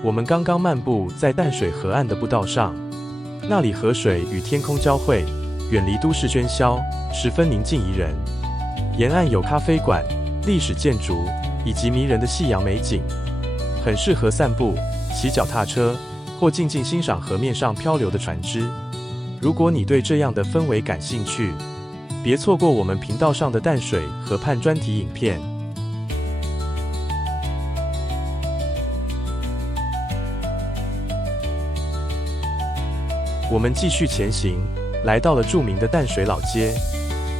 我们刚刚漫步在淡水河岸的步道上，那里河水与天空交汇，远离都市喧嚣，十分宁静宜人。沿岸有咖啡馆、历史建筑以及迷人的夕阳美景，很适合散步、骑脚踏车或静静欣赏河面上漂流的船只。如果你对这样的氛围感兴趣，别错过我们频道上的淡水河畔专题影片。我们继续前行，来到了著名的淡水老街。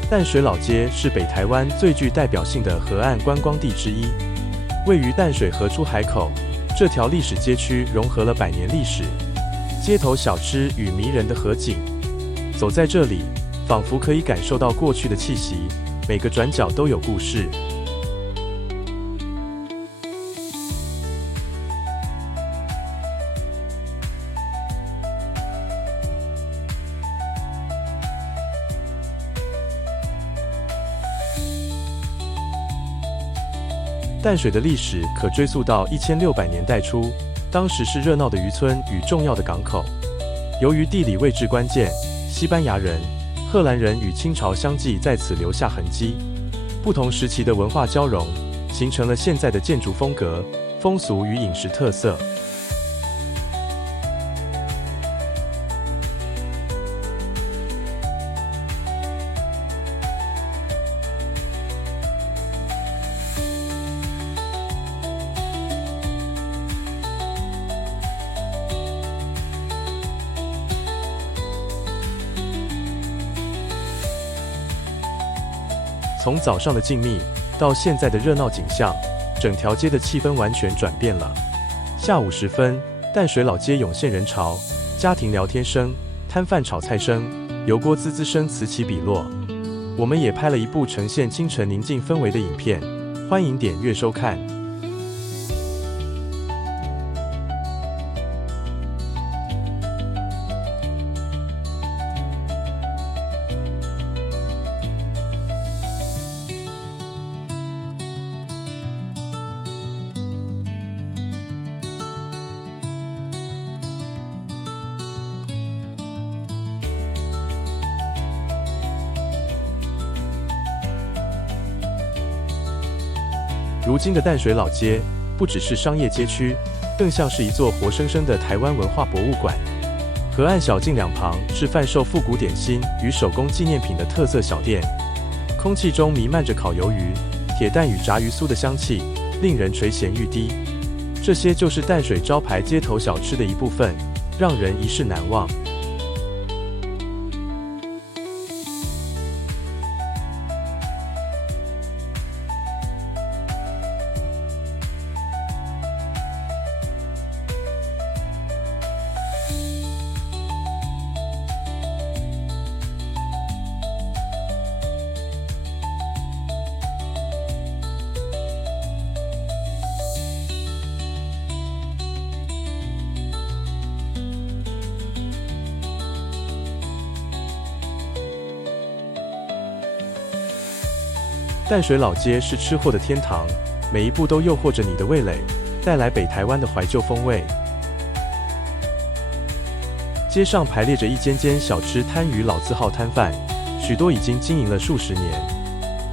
淡水老街是北台湾最具代表性的河岸观光地之一，位于淡水河出海口。这条历史街区融合了100年历史、街头小吃与迷人的河景。走在这里，仿佛可以感受到过去的气息，每个转角都有故事。淡水的历史可追溯到1600年代初，当时是热闹的渔村与重要的港口。由于地理位置关键，西班牙人、荷兰人与清朝相继在此留下痕迹，不同时期的文化交融，形成了现在的建筑风格、风俗与饮食特色。从早上的静谧到现在的热闹景象，整条街的气氛完全转变了。下午时分，淡水老街涌现人潮，家庭聊天声、摊贩炒菜声、油锅滋滋声此起彼落。我们也拍了一部呈现清晨宁静氛围的影片，欢迎点阅收看。如今的淡水老街不只是商业街区，更像是一座活生生的台湾文化博物馆。河岸小径两旁是贩售复古点心与手工纪念品的特色小店，空气中弥漫着烤鱿鱼、铁蛋与炸鱼酥的香气，令人垂涎欲滴。这些就是淡水招牌街头小吃的一部分，让人一世难忘。淡水老街是吃货的天堂，每一步都诱惑着你的味蕾，带来北台湾的怀旧风味。街上排列着一间间小吃摊与老字号摊贩，许多已经经营了数十年，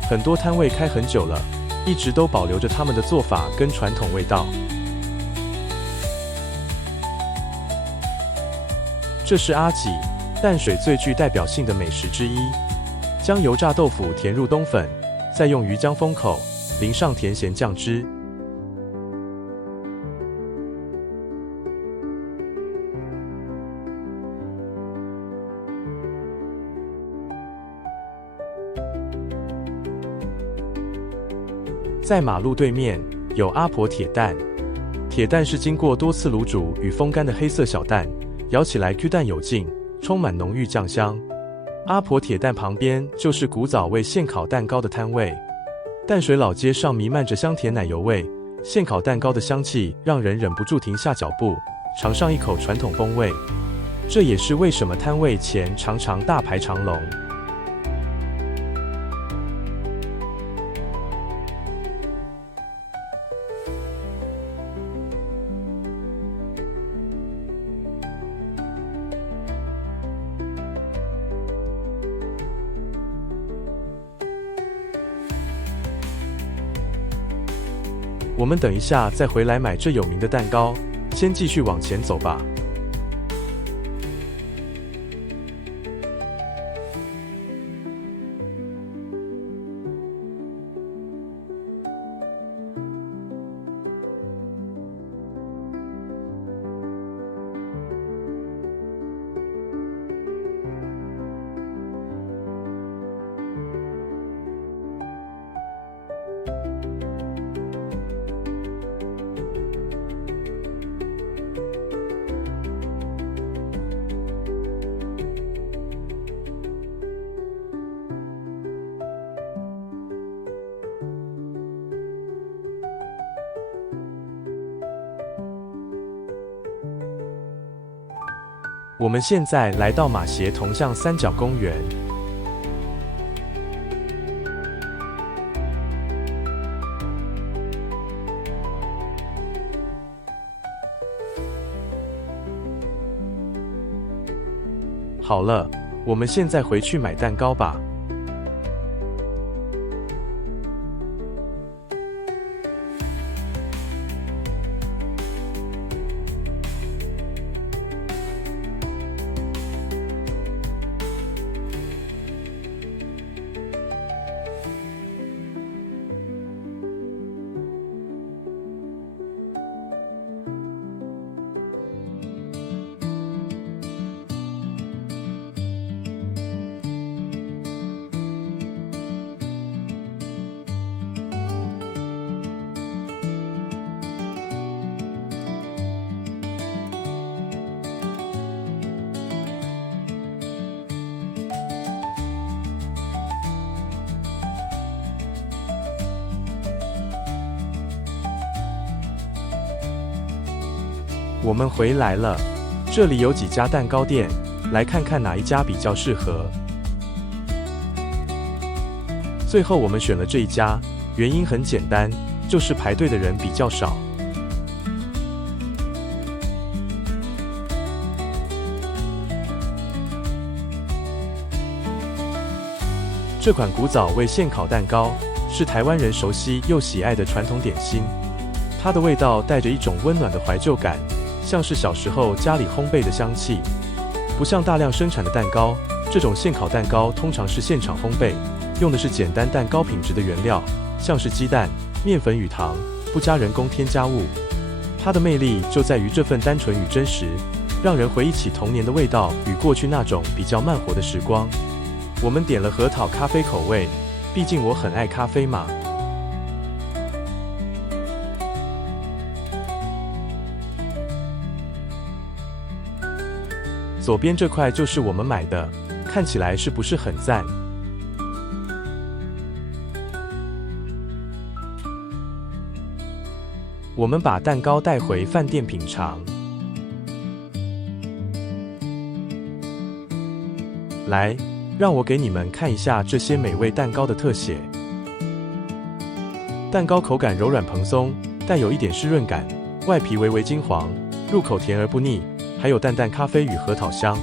很多摊位开很久了，一直都保留着他们的做法跟传统味道。这是阿吉，淡水最具代表性的美食之一，将油炸豆腐填入冬粉，再用鱼浆封口，淋上甜咸酱汁。在马路对面有阿婆铁蛋，铁蛋是经过多次卤煮与风干的黑色小蛋，咬起来 Q 弹有劲，充满浓郁酱香。阿婆铁蛋旁边就是古早味现烤蛋糕的摊位。淡水老街上弥漫着香甜奶油味，现烤蛋糕的香气让人忍不住停下脚步，尝上一口传统风味。这也是为什么摊位前常常大排长龙。我们等一下再回来买这有名的蛋糕，先继续往前走吧。我们现在来到马偕铜像三角公园。好了，我们现在回去买蛋糕吧。我们回来了，这里有几家蛋糕店，来看看哪一家比较适合。最后我们选了这一家，原因很简单，就是排队的人比较少。这款古早味现烤蛋糕是台湾人熟悉又喜爱的传统点心，它的味道带着一种温暖的怀旧感。像是小时候家里烘焙的香气，不像大量生产的蛋糕，这种现烤蛋糕通常是现场烘焙，用的是简单但高品质的原料，像是鸡蛋、面粉与糖，不加人工添加物。它的魅力就在于这份单纯与真实，让人回忆起童年的味道与过去那种比较慢活的时光。我们点了核桃咖啡口味，毕竟我很爱咖啡嘛。左边这块就是我们买的，看起来是不是很赞？我们把蛋糕带回饭店品尝。来，让我给你们看一下这些美味蛋糕的特写。蛋糕口感柔软蓬松，带有一点湿润感，外皮微微金黄，入口甜而不腻。还有淡淡咖啡与核桃香。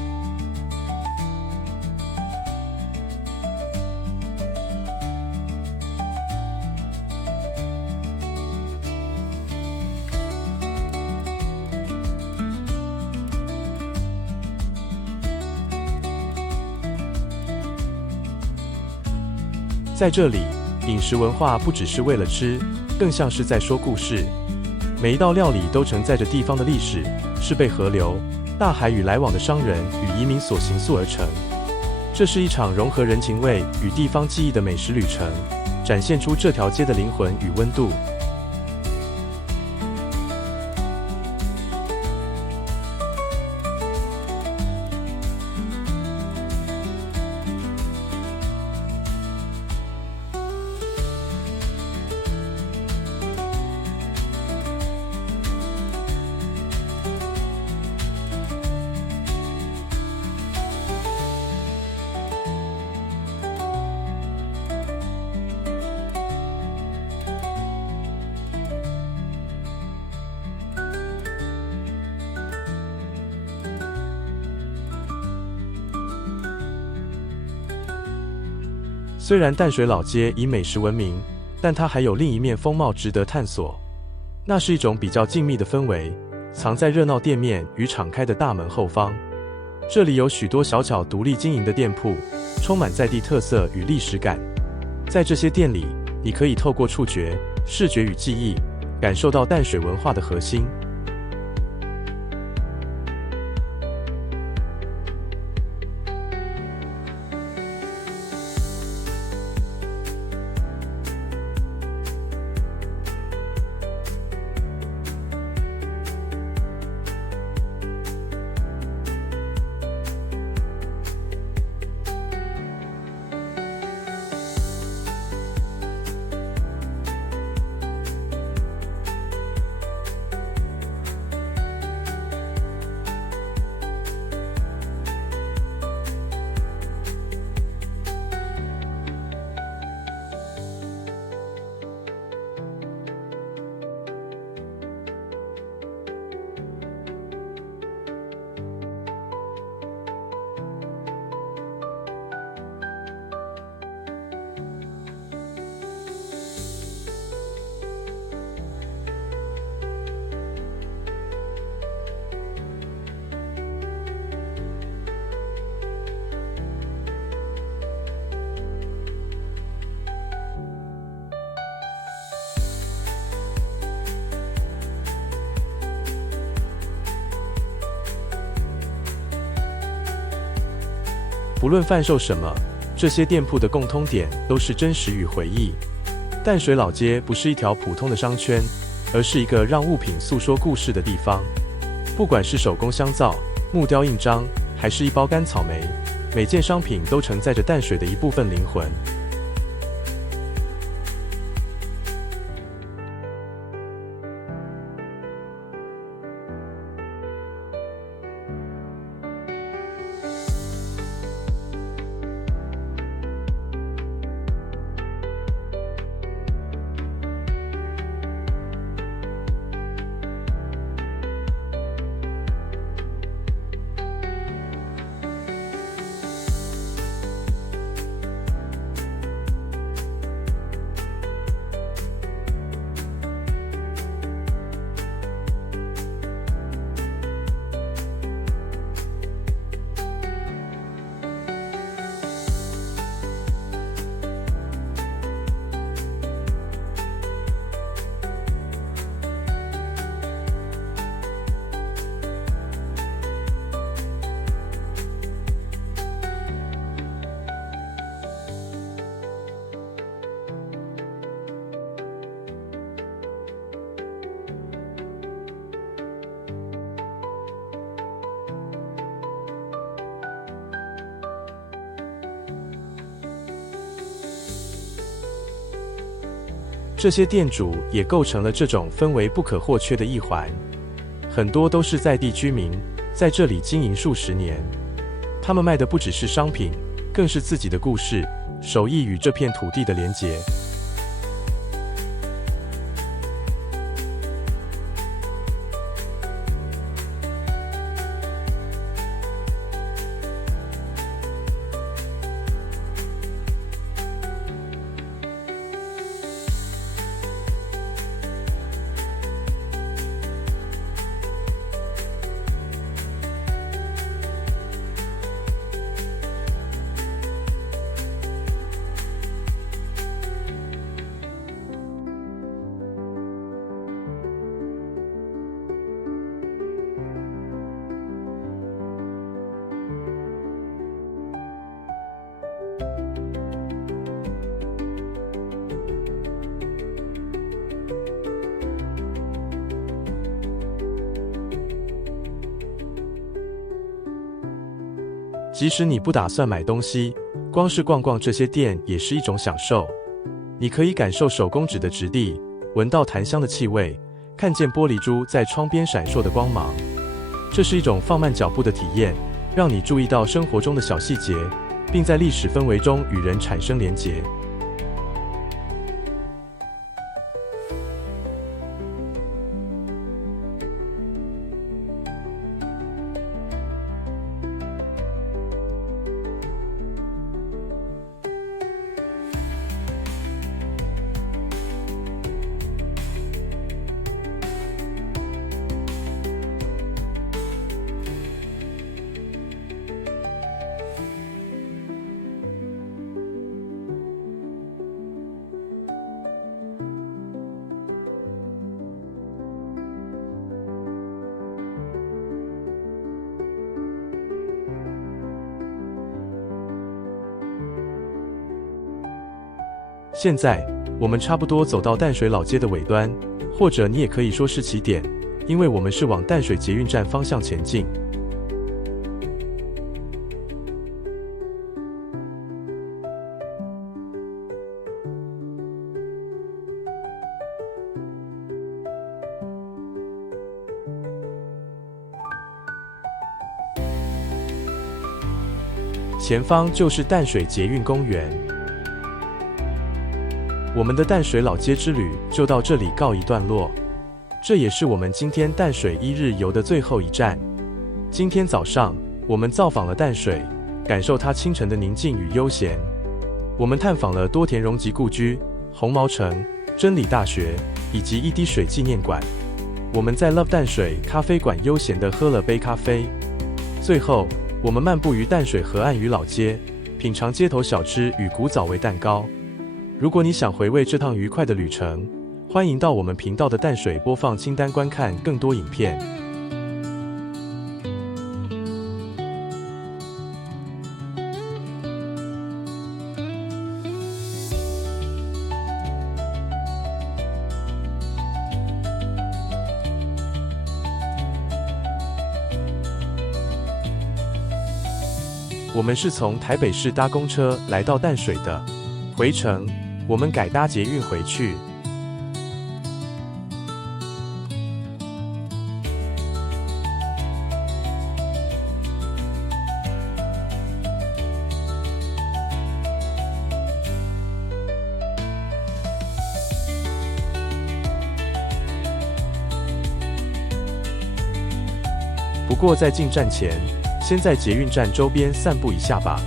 在这里，饮食文化不只是为了吃，更像是在说故事。每一道料理都承载着地方的历史，是被河流、大海与来往的商人与移民所形塑而成。这是一场融合人情味与地方记忆的美食旅程，展现出这条街的灵魂与温度。虽然淡水老街以美食闻名，但它还有另一面风貌值得探索。那是一种比较静谧的氛围，藏在热闹店面与敞开的大门后方。这里有许多小巧独立经营的店铺，充满在地特色与历史感。在这些店里，你可以透过触觉、视觉与记忆，感受到淡水文化的核心。不论贩售什么，这些店铺的共通点都是真实与回忆。淡水老街不是一条普通的商圈，而是一个让物品诉说故事的地方。不管是手工香皂、木雕印章，还是一包干草莓，每件商品都承载着淡水的一部分灵魂。这些店主也构成了这种氛围不可或缺的一环，很多都是在地居民，在这里经营数十年。他们卖的不只是商品，更是自己的故事、手艺与这片土地的连结。即使你不打算买东西，光是逛逛这些店也是一种享受。你可以感受手工纸的质地，闻到檀香的气味，看见玻璃珠在窗边闪烁的光芒。这是一种放慢脚步的体验，让你注意到生活中的小细节，并在历史氛围中与人产生连结。现在，我们差不多走到淡水老街的尾端，或者你也可以说是起点，因为我们是往淡水捷运站方向前进。前方就是淡水捷运公园。我们的淡水老街之旅就到这里告一段落，这也是我们今天淡水一日游的最后一站。今天早上，我们造访了淡水，感受它清晨的宁静与悠闲。我们探访了多田荣吉故居、红毛城、真理大学以及一滴水纪念馆。我们在 Love 淡水咖啡馆悠闲地喝了杯咖啡。最后，我们漫步于淡水河岸与老街，品尝街头小吃与古早味蛋糕。如果你想回味这趟愉快的旅程，欢迎到我们频道的淡水播放清单观看更多影片。我们是从台北市搭公车来到淡水的，回程我们改搭捷运回去。不过在进站前，先在捷运站周边散步一下吧。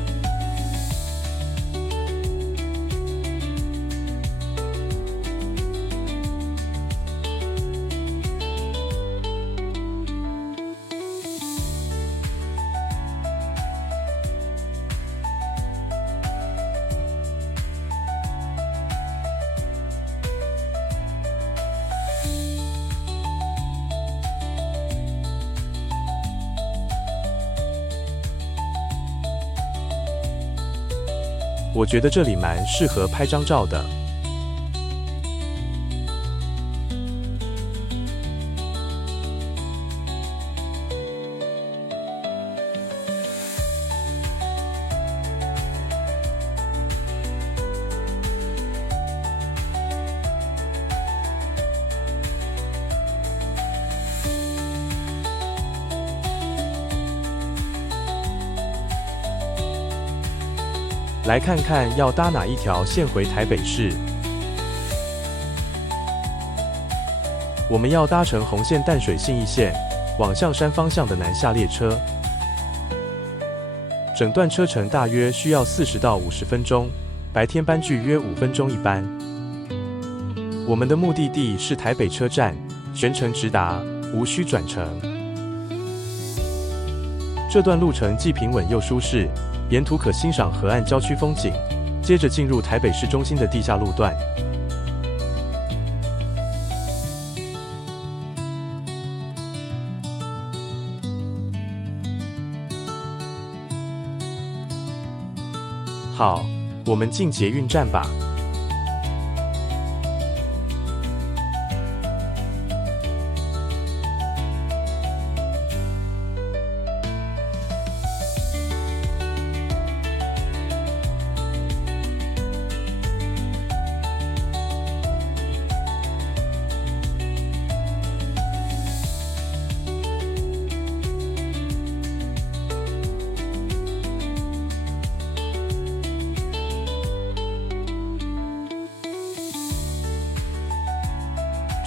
我觉得这里蛮适合拍张照的。来看看要搭哪一条线回台北市。我们要搭乘红线淡水信义线，往象山方向的南下列车。整段车程大约需要40到50分钟，白天班距约5分钟一班。我们的目的地是台北车站，全程直达，无需转乘。这段路程既平稳又舒适。沿途可欣赏河岸郊区风景，接着进入台北市中心的地下路段。好，我们进捷运站吧。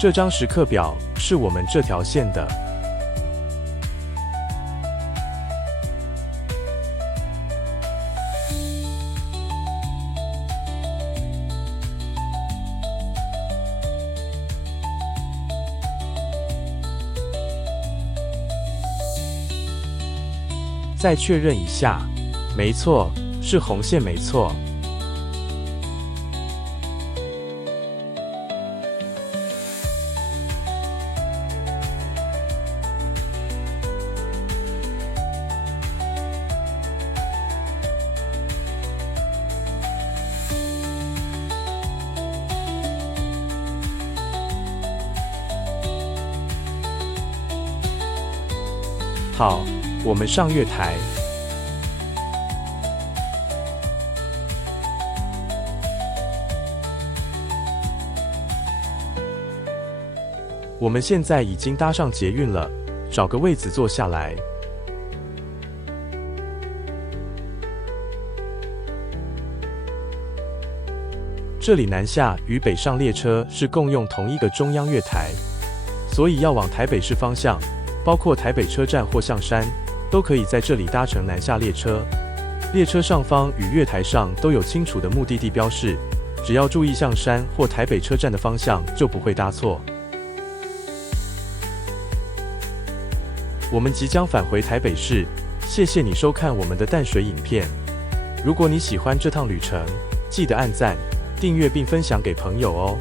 这张时刻表是我们这条线的。再确认一下，没错，是红线没错。好，我们上月台。我们现在已经搭上捷运了，找个位子坐下来。这里南下与北上列车是共用同一个中央月台，所以要往台北市方向，包括台北车站或象山，都可以在这里搭乘南下列车。列车上方与月台上都有清楚的目的地标示，只要注意象山或台北车站的方向，就不会搭错。我们即将返回台北市，谢谢你收看我们的淡水影片。如果你喜欢这趟旅程，记得按赞、订阅并分享给朋友哦。